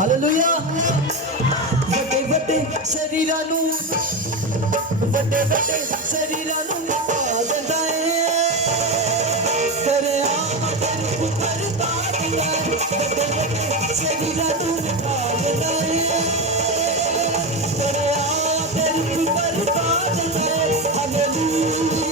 Hallelujah वड्डे वड्डे शरीरां नूं वड्डे वड्डे शरीरां नूं पा दिंदा है तेरे आम तेरे ऊपर तारिया वड्डे वड्डे शरीरां नूं पा दिंदा है तेरे आम तेरे ऊपर तारिया hallelujah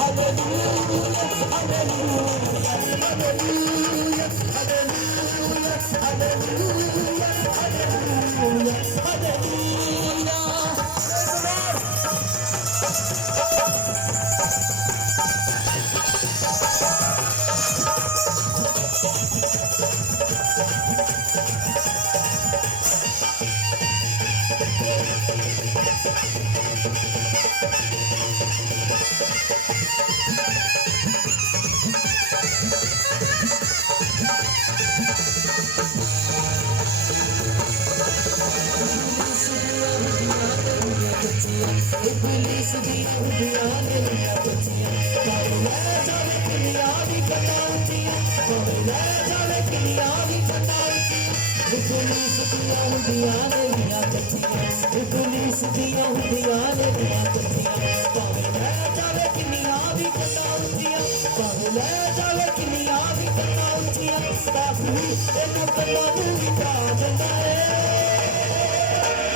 hallelujah hallelujah hallelujah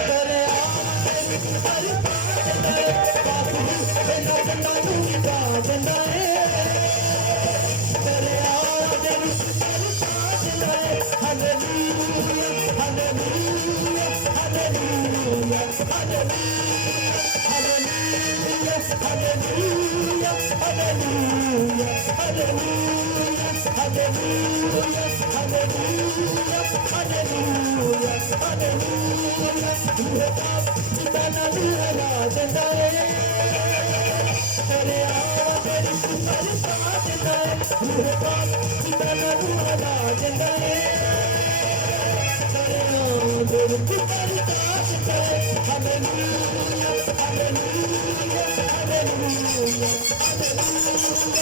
hallelujah hallelujah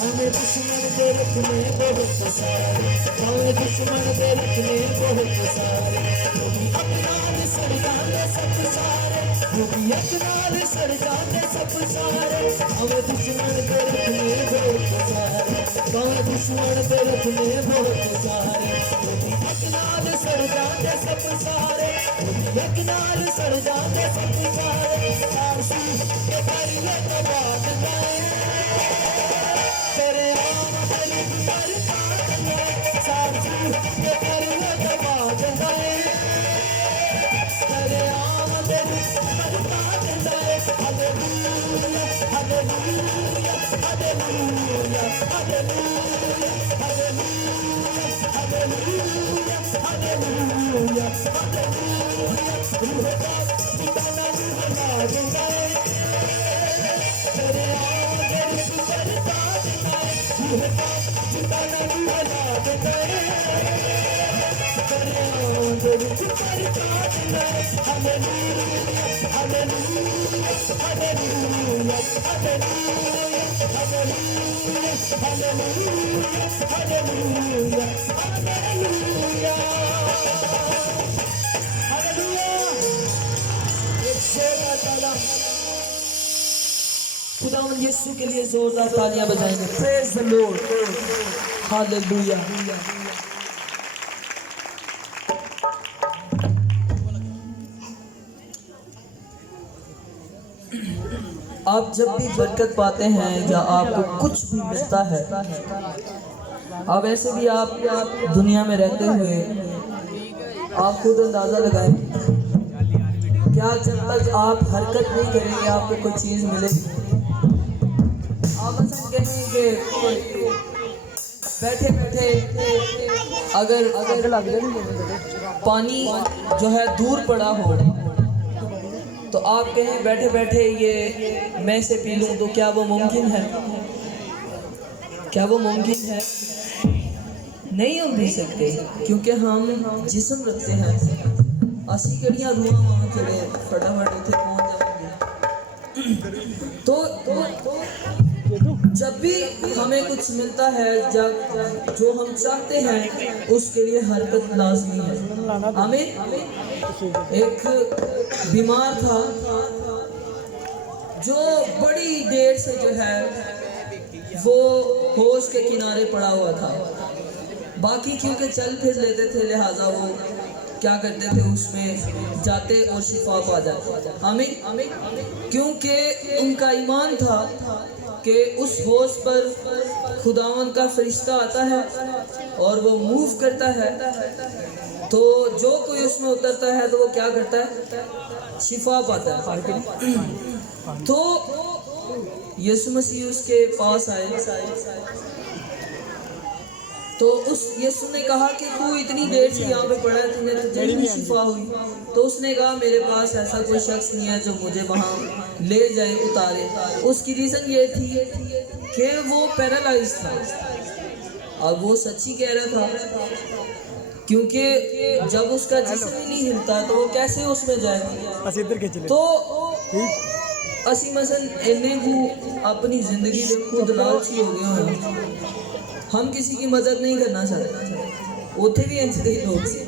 हमें दुश्मन के रखने बहुत सारे, हमें दुश्मन के रखने बहुत सारे, वो भी अपनाल सड़ जाते सब सारे, वो भी अपनाल सड़ जाते सब सारे। हमें दुश्मन के रखने बहुत सारे, हमें दुश्मन के रखने बहुत सारे, वो भी अपनाल सड़ जाते सब सारे, वो भी अपनाल सड़ जाते सब सारे। सारसी के परिले तो बात गाए, तेरे आम गली पर काटने, सारसी के परिले तो बात गाए, तेरे आम गली पर काटने। Hallelujah hallelujah hallelujah hallelujah hallelujah hallelujah hallelujah. रूह पाक ठिकाना रूह लाज जाए, तेरे आम गली पर काटने, रूह पाक ठिकाना रूह लाज जाए, तेरे आम गली पर काटने। Hallelujah hallelujah hallelujah hallelujah hallelujah hallelujah hallelujah hallelujah hallelujah. एक जोरदार ताला खुदावंद यीशु के लिए जोरदार तालियां बजाएंगे। Praise the Lord, hallelujah. आप जब भी बरकत पाते हैं या आपको कुछ भी मिलता है, अब ऐसे भी आप दुनिया में रहते हुए आप खुद अंदाज़ा लगाएं, क्या जब तक आप हरकत नहीं करेंगे आपको कोई चीज़ मिलेगी। आप ऐसा कहेंगे कि बैठे बैठे अगर पानी जो है दूर पड़ा हो तो आप कहें बैठे बैठे ये मैं से पी लूँ, तो क्या वो मुमकिन है? क्या वो मुमकिन है? नहीं हम पी सकते, क्योंकि हम जिस्म रखते हैं। असी कड़ियाँ रूह वहाँ चले फटाफट उठे पहुँच जाएंगे। तो जब भी हमें कुछ मिलता है, जब जो हम चाहते हैं उसके लिए हरकत लाजमी है। आमीन। एक बीमार था जो बड़ी देर से जो है वो होश के किनारे पड़ा हुआ था। बाकी क्योंकि चल फिर लेते थे, लिहाजा वो क्या करते थे, उसमें जाते और शिफा पा जाते। आमीन आमीन। क्योंकि उनका ईमान था कि उस होश पर खुदावंद का फरिश्ता आता है और वो मूव करता है, तो जो कोई उसमें उतरता है तो वो क्या करता है, शिफा पाता है। तो यीशु मसीह उसके पास आए, तो उस यीशु ने कहा कि तू इतनी देर से यहाँ पे पड़ा है, तुझे जल्दी शिफा हुई? तो उसने कहा मेरे पास ऐसा कोई शख्स नहीं है जो मुझे वहाँ ले जाए, उतारे। उसकी रीज़न ये थी कि वो पैरालाइज था। अब वो सच्ची कह रहा था, क्योंकि जब उसका जिस्म ही नहीं हिलता तो वो कैसे उसमें जाए। तो असी मसन इन्ने को अपनी जिंदगी में खुद लालची हो गए हैं, हम किसी की मदद नहीं करना चाहते। उत्थे भी इंच दे लोग सी,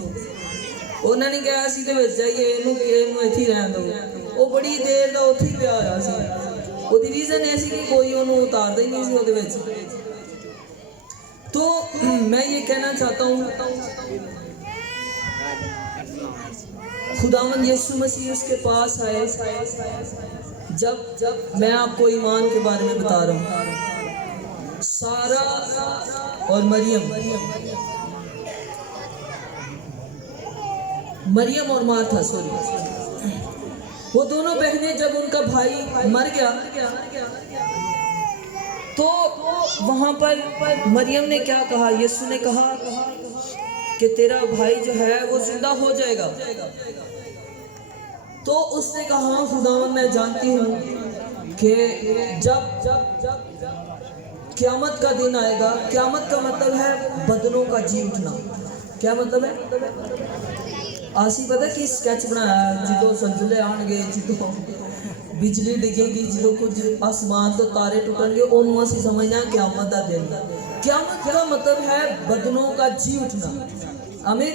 उन्होंने कहा असी तो जाइए इनू इत्थे ही रहन दो। वो बड़ी देर का उत्थे ही पिया होया सी। ਉਹਦੀ रीजन ऐसी कि कोई ਉਹਨੂੰ ਉਤਾਰਦਾ ही नहीं सी ਉਹਦੇ ਵਿੱਚ। तो मैं ये कहना चाहता हूँ, खुदावंद यीशु मसीह उसके पास आए। जब मैं आपको ईमान के बारे में बता रहा हूँ, सारा और मरियम और मार्था, वो दोनों बहनें जब उनका भाई मर गया तो वहां पर मरियम ने क्या कहा, यीशु ने कहा कि तेरा भाई जो है वो जिंदा हो जाएगा। तो उसने कहा खुदावन मैं जानती हूँ कि जब क़यामत का दिन आएगा, क़यामत का मतलब है बदनों का जी उठना। क्या मतलब है? आसी पता कि स्केच बनाया जो संजुले आएंगे, जो बिजली डिगेगी, जो कुछ आसमान तो तारे टूटेंगे, ओनू असी समझना क़यामत का दिन। क़यामत का मतलब है बदनों का जी उठना। आमीन।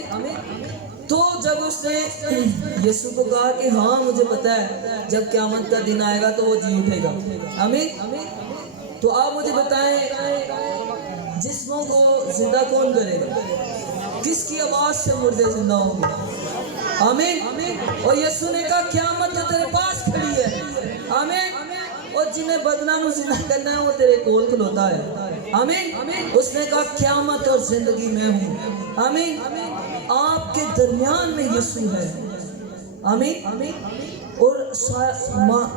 तो जब उसने यीशु को कहा कि हाँ मुझे पता है जब क़यामत का दिन आएगा तो वो जी उठेगा। आमीन। तो आप मुझे बताएं जिस्मों को जिंदा कौन करेगा? किसकी आवाज से मुर्दे जिंदा होंगे? आमीन। और यीशु ने कहा क़यामत तो तेरे पास खड़ी है। आमीन। और जिन्हें बदना को जिंदा करना है वो तेरे कोल खलोता है। आमीन। उसने कहा क़यामत और जिंदगी मैं हूँ। आमीन। आपके दरमियान में यीशु है। आमीन। और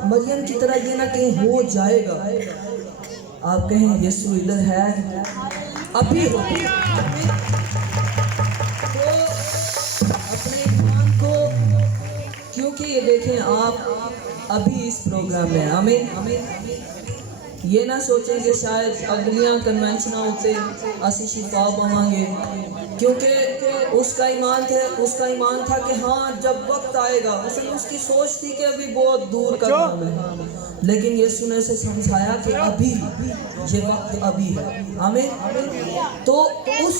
मरियम की तरह ये ना कहीं हो जाएगा, आप कहें यीशु इधर है अभी हो। तो अपने ईमान को, क्योंकि ये देखें आप अभी इस प्रोग्राम में, आमीन, ये ना सोचें कि शायद अगलियां कन्वेंशन होते असी शिफा पावांगे, क्योंकि उसका ईमान था कि हाँ जब वक्त आएगा। असल उसकी सोच थी कि अभी बहुत दूर का काम है, लेकिन यीशु ने उसे समझाया कि अभी ये वक्त अभी है। आमीन। तो उस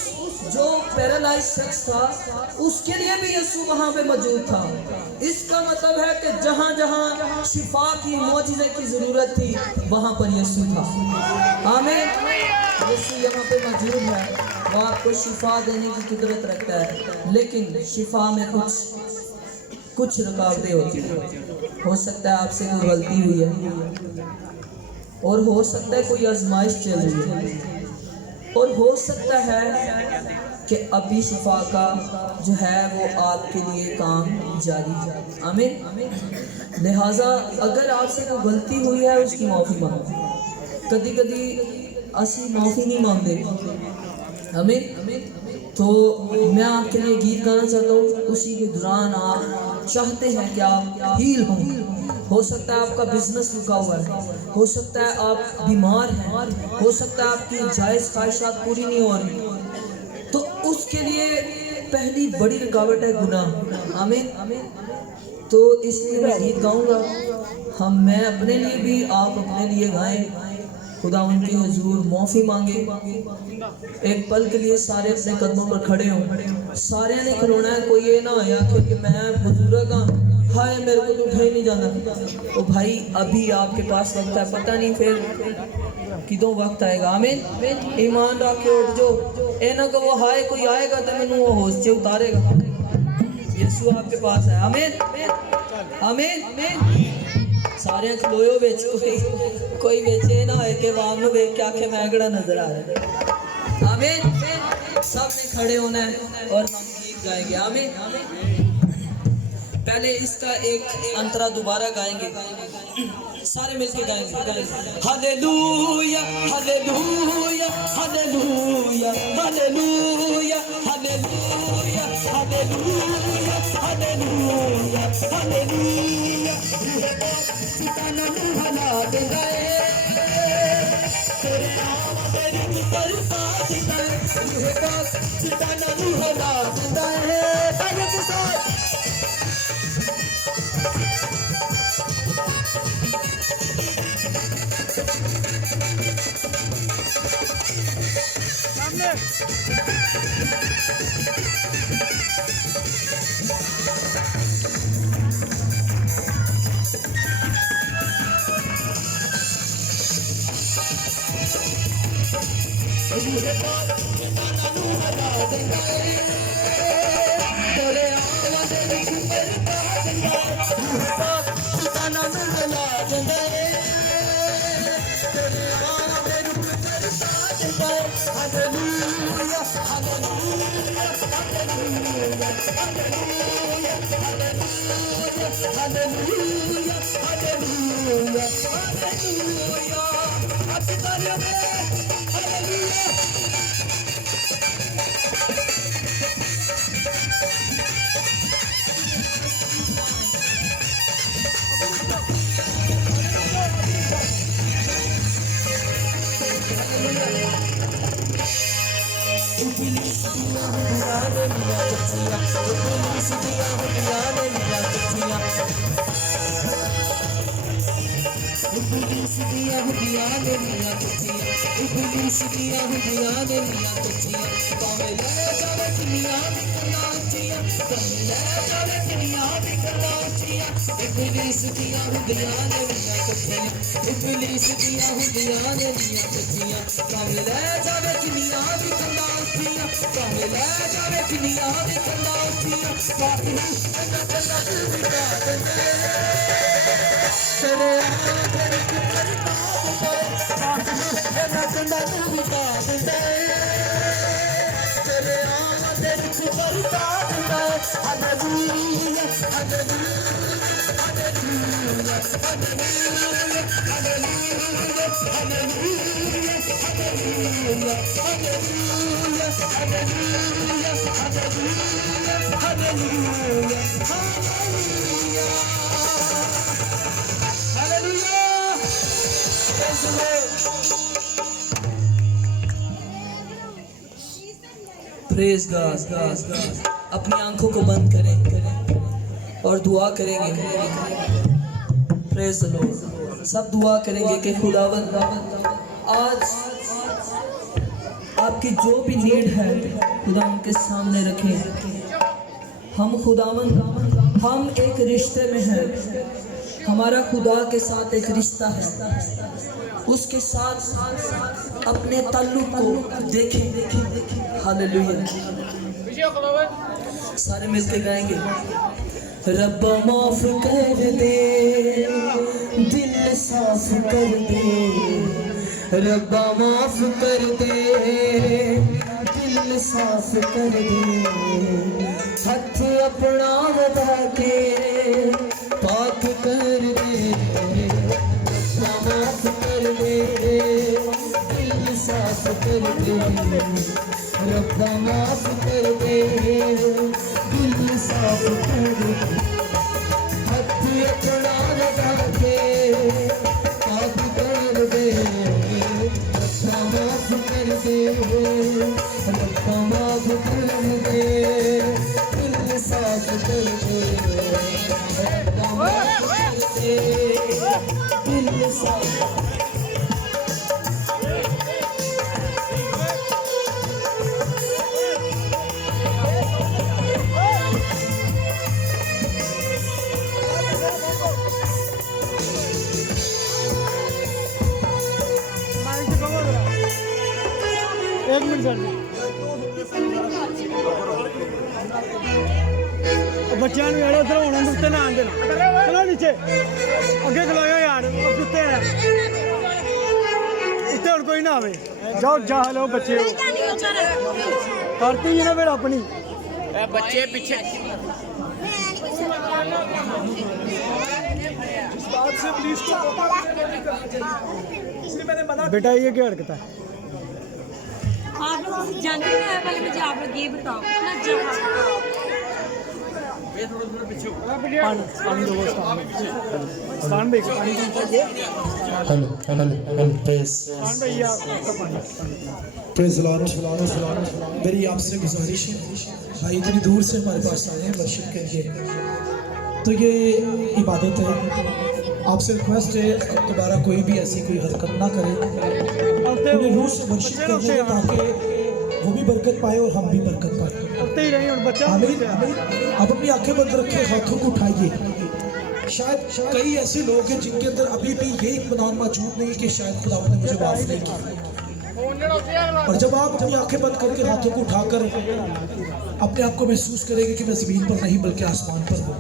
जो पैरालाइज शख्स था उसके लिए भी यीशु वहाँ पे मौजूद था। इसका मतलब है कि जहाँ जहाँ शिफा की मौजिज़े की ज़रूरत थी वहाँ पर यीशु था। आमीन। यीशु यहाँ पे मौजूद है, वो आपको शिफा देने की कुदरत रखता है, लेकिन शिफा में कुछ रुकावटें होती हैं। हो सकता है आपसे कोई गलती हुई है, और हो सकता है कोई आजमाइश चल रही है, और हो सकता है कि अभी शिफा का जो है वो आपके लिए काम जारी है। आमीन। लिहाजा अगर आपसे कोई गलती हुई है उसकी माफ़ी मांगो। कभी कभी असी माफ़ी नहीं मांगते। आमीन। तो मैं आपके लिए गीत गाना चाहता हूँ, उसी के दौरान आप चाहते हैं कि आप हील हों। हो सकता है आपका बिजनेस रुका हुआ है, हो सकता है आप बीमार हैं, हो सकता है आपकी जायज़ ख्वाहिशात पूरी नहीं हो रही, तो उसके लिए पहली बड़ी रुकावट है गुनाह। आमीन। तो इसलिए मैं गीत गाऊंगा, मैं अपने लिए भी, आप अपने लिए गाएं, खुदा उनके हुजूर माफ़ी मांगे। एक पल के लिए सारे अपने कदमों पर खड़े हों। सारे ने खलोना है, कोई ये ना आया क्योंकि मैं बुजुर्ग हाँ, हाय मेरे को तो उठा ही नहीं जाना। तो भाई अभी आपके पास वक्त है, पता नहीं फिर किदों वक्त आएगा। आमीन। ईमान रख के उठ जाओ, ए ना कहो हाय कोई आएगा तो मैनू वो होश से उतारेगा। यीशु आपके पास है। आमीन। आमीन। सारे खलोयो बेच कोई बेचे ना है कि वाम में देख के आखे मैं गड़ा नजर आ रहा है। आमीन। सब ने खड़े होना है और हम गीत गाएंगे। आमीन। पहले इसका एक अंतरा दोबारा गाएंगे, सारे मिलके गाएंगे। Hallelujah hallelujah hallelujah hallelujah hallelujah hallelujah hallelujah hallelujah. सिताना हला दे गए तेरे नाम तेरी बरसात है, सिताना हला देता है। तालियों के साथ प्रेज गॉड। अपनी आंखों को बंद करें और दुआ करेंगे। Praise the Lord. सब दुआ करेंगे कि खुदावंद आज आपकी जो भी नीड है खुदा उनके सामने रखें। हम खुदावंद हम एक रिश्ते में हैं। हमारा खुदा के साथ एक रिश्ता है। उसके साथ अपने ताल्लुक को देखें। हालेलुया। सारे मिलके गाएंगे। रब माफ कर दे, दिल साफ कर दे। रब माफ कर दे, दिल साफ कर दे। हाथ अपना बता के पाक कर दे। माफ कर दे, दिल साफ कर दे। रब्बा माफ कर दे, दिल साफ कर दे। हाथ अपना लगा के पाक कर दे। रब्बा माफ कर दे, रब्बा माफ कर दे, दिल साफ कर दे। रब्बा माफ कर दे, दिल साफ। एक मिनट सर बच्चों उधर होना उत्ते ना आने देना। चलो नीचे अगे खलोयो यार कुत्ते है उत्ते और कोई ना आवे। जाओ जा लो बच्चे करती है ना फिर अपनी बच्चे पीछे बेटा ये क्या हरकत है? आप लोग जानते हैं पहले मुझे आप लोग ये बताओ ना पानी दो स्थान भाई पानी हेलो हेलो हेलो प्रेस स्थान भैया आपका पानी प्रेस लॉर्ड। मेरी आपसे गुजारिश है, भाई इतनी दूर से हमारे पास आए हैं वर्शिप के लिए, तो ये इबादत है। आपसे रिक्वेस्ट है दोबारा कोई भी ऐसी कोई हरकत ना करे। पूरे रूह से वर्शिप करने हैं ताकि वो भी बरकत पाए और हम भी बरकत पाए। आमीन। अब अपनी आंखें बंद रखें, हाथों को उठाइए। शायद कई ऐसे लोग हैं जिनके अंदर अभी भी ये इत्मीनान मौजूद नहीं कि शायद खुदा ने मुझे माफ नहीं किया। और जब आप अपनी आंखें बंद करके हाथों को उठाकर अपने आप को महसूस करेंगे कि मैं ज़मीन पर नहीं बल्कि आसमान पर हूँ,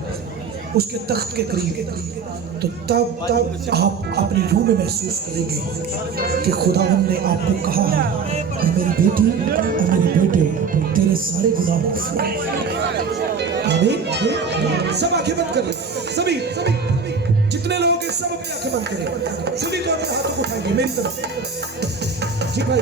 उसके तख्त के करीब, तो तब आप अपनी रूह में महसूस करेंगे कि खुदावंद ने आपको कहा है, मेरी बेटी और मेरे बेटे तेरे सारे गुनाह माफ हो आमीन। सब आंखें बंद कर ले, सभी सभी जितने लोग हैं सब अपनी आंखें बंद करें, सभी को अपने हाथों को उठाएंगे मेरी तरफ। जी भाई